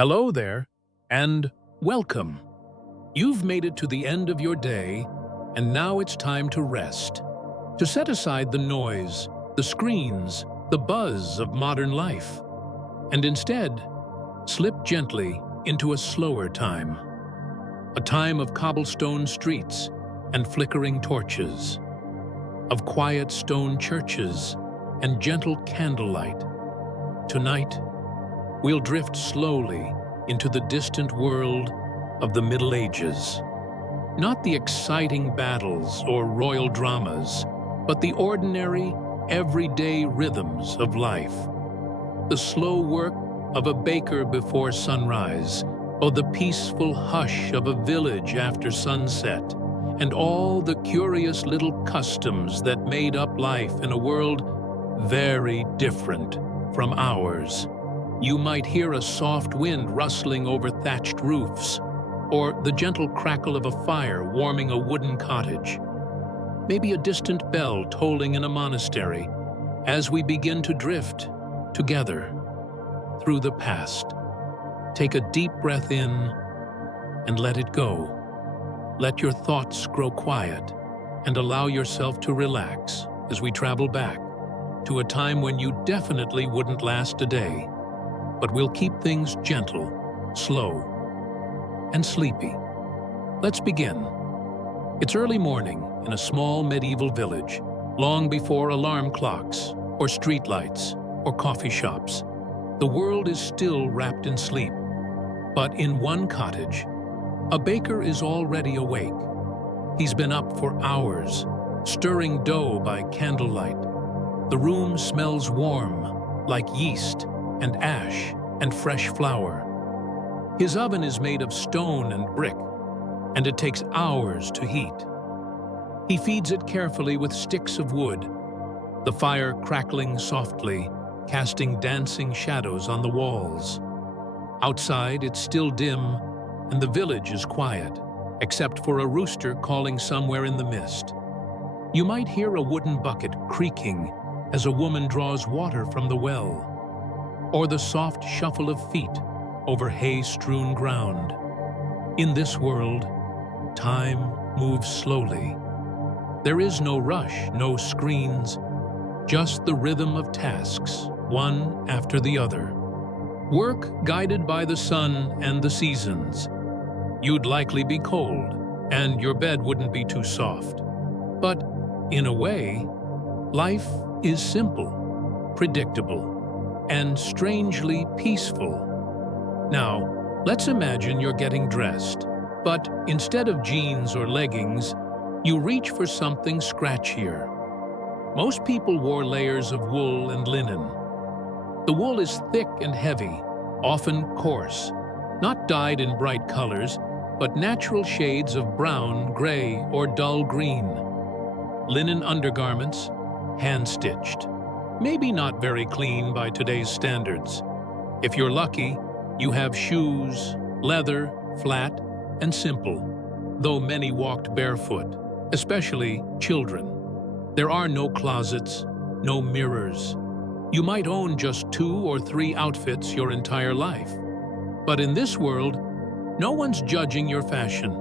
Hello there, and welcome. You've made it to the end of your day, and now it's time to rest, to set aside the noise, the screens, the buzz of modern life, and instead slip gently into a slower time, a time of cobblestone streets and flickering torches, of quiet stone churches and gentle candlelight. Tonight, we'll drift slowly into the distant world of the Middle Ages. Not the exciting battles or royal dramas, but the ordinary, everyday rhythms of life. The slow work of a baker before sunrise, or the peaceful hush of a village after sunset, and all the curious little customs that made up life in a world very different from ours. You might hear a soft wind rustling over thatched roofs, or the gentle crackle of a fire warming a wooden cottage. Maybe a distant bell tolling in a monastery as we begin to drift together through the past. Take a deep breath in and let it go. Let your thoughts grow quiet and allow yourself to relax as we travel back to a time when you definitely wouldn't last a day, but we'll keep things gentle, slow, and sleepy. Let's begin. It's early morning in a small medieval village, long before alarm clocks, or streetlights, or coffee shops. The world is still wrapped in sleep, but in one cottage, a baker is already awake. He's been up for hours, stirring dough by candlelight. The room smells warm, like yeast and ash and fresh flour. His oven is made of stone and brick, and it takes hours to heat. He feeds it carefully with sticks of wood, the fire crackling softly, casting dancing shadows on the walls. Outside, it's still dim, and the village is quiet, except for a rooster calling somewhere in the mist. You might hear a wooden bucket creaking as a woman draws water from the well, or the soft shuffle of feet over hay-strewn ground. In this world, time moves slowly. There is no rush, no screens, just the rhythm of tasks, one after the other. Work guided by the sun and the seasons. You'd likely be cold, and your bed wouldn't be too soft. But, in a way, life is simple, predictable, and strangely peaceful. Now, let's imagine you're getting dressed, but instead of jeans or leggings, you reach for something scratchier. Most people wore layers of wool and linen. The wool is thick and heavy, often coarse, not dyed in bright colors, but natural shades of brown, gray, or dull green. Linen undergarments, hand-stitched. Maybe not very clean by today's standards. If you're lucky, you have shoes, leather, flat, and simple, though many walked barefoot, especially children. There are no closets, no mirrors. You might own just 2 or 3 outfits your entire life. But in this world, no one's judging your fashion.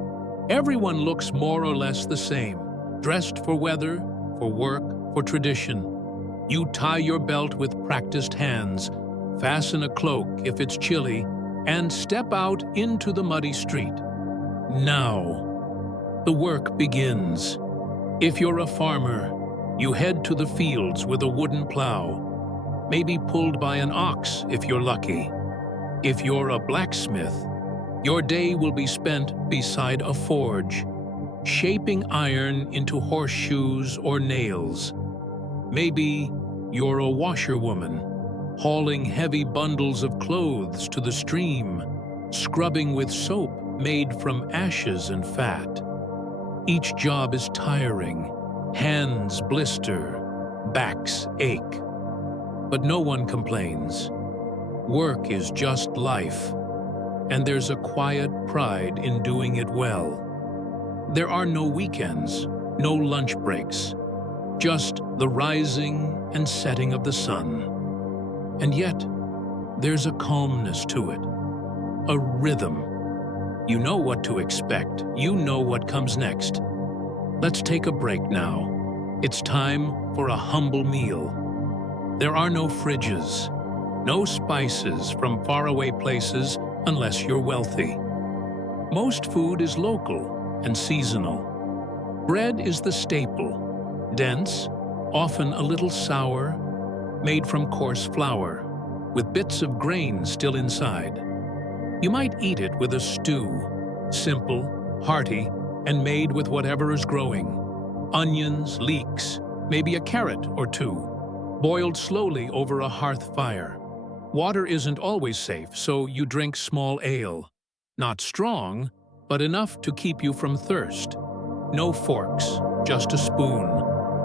Everyone looks more or less the same, dressed for weather, for work, for tradition. You tie your belt with practiced hands, fasten a cloak if it's chilly, and step out into the muddy street. Now, the work begins. If you're a farmer, you head to the fields with a wooden plow, maybe pulled by an ox if you're lucky. If you're a blacksmith, your day will be spent beside a forge, shaping iron into horseshoes or nails. Maybe you're a washerwoman, hauling heavy bundles of clothes to the stream, scrubbing with soap made from ashes and fat. Each job is tiring, hands blister, backs ache. But no one complains. Work is just life, and there's a quiet pride in doing it well. There are no weekends, no lunch breaks, just the rising and setting of the sun. And yet, there's a calmness to it, a rhythm. You know what to expect. You know what comes next. Let's take a break now. It's time for a humble meal. There are no fridges, no spices from faraway places unless you're wealthy. Most food is local and seasonal. Bread is the staple, dense, often a little sour, made from coarse flour, with bits of grain still inside. You might eat it with a stew, simple, hearty, and made with whatever is growing. Onions, leeks, maybe a carrot or two, boiled slowly over a hearth fire. Water isn't always safe, so you drink small ale. Not strong, but enough to keep you from thirst. No forks, just a spoon,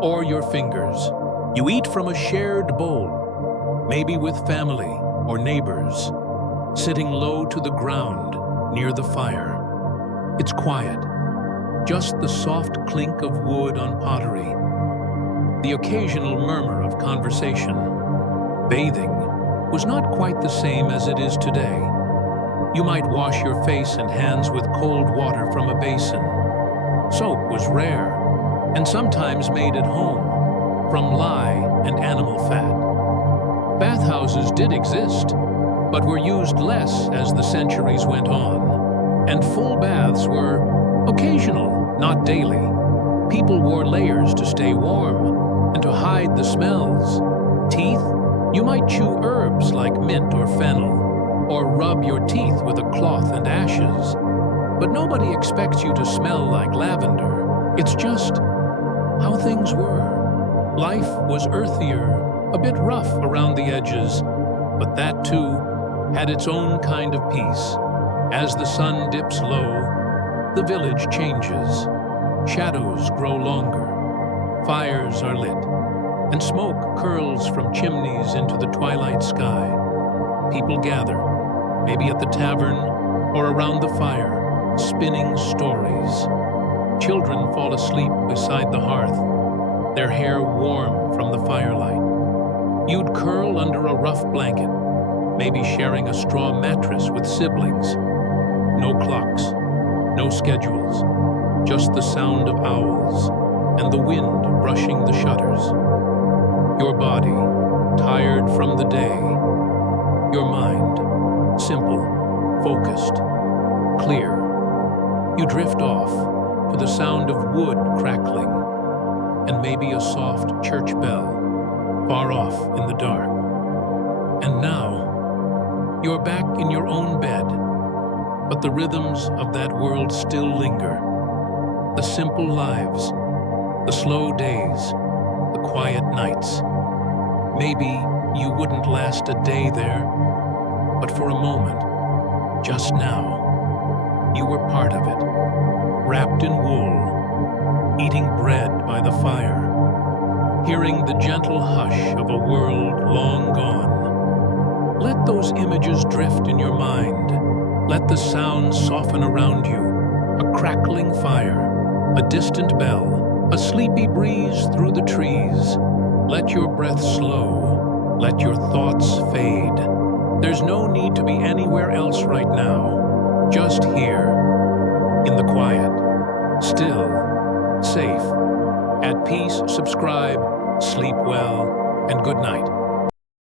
or your fingers. You eat from a shared bowl, maybe with family or neighbors, sitting low to the ground near the fire. It's quiet, just the soft clink of wood on pottery, the occasional murmur of conversation. Bathing was not quite the same as it is today. You might wash your face and hands with cold water from a basin. Soap was rare, and sometimes made at home, from lye and animal fat. Bathhouses did exist, but were used less as the centuries went on, and full baths were occasional, not daily. People wore layers to stay warm and to hide the smells. Teeth? You might chew herbs like mint or fennel, or rub your teeth with a cloth and ashes. But nobody expects you to smell like lavender. It's just how things were. Life was earthier, a bit rough around the edges, but that too had its own kind of peace. As the sun dips low, the village changes. Shadows grow longer, fires are lit, and smoke curls from chimneys into the twilight sky. People gather, maybe at the tavern or around the fire, spinning stories. Children fall asleep beside the hearth, their hair warm from the firelight. You'd curl under a rough blanket, maybe sharing a straw mattress with siblings. No clocks, no schedules, just the sound of owls and the wind brushing the shutters. Your body, tired from the day. Your mind, simple, focused, clear. You drift off to the sound of wood crackling and maybe a soft church bell far off in the dark. And now, you're back in your own bed, but the rhythms of that world still linger. The simple lives, the slow days, the quiet nights. Maybe you wouldn't last a day there, but for a moment, just now, you were part of it, wrapped in wool, eating bread by the fire, hearing the gentle hush of a world long gone. Let those images drift in your mind. Let the sounds soften around you. A crackling fire, a distant bell, a sleepy breeze through the trees. Let your breath slow. Let your thoughts fade. There's no need to be anywhere else right now. Just here, in the quiet, still, safe, at peace. Subscribe, sleep well, and good night.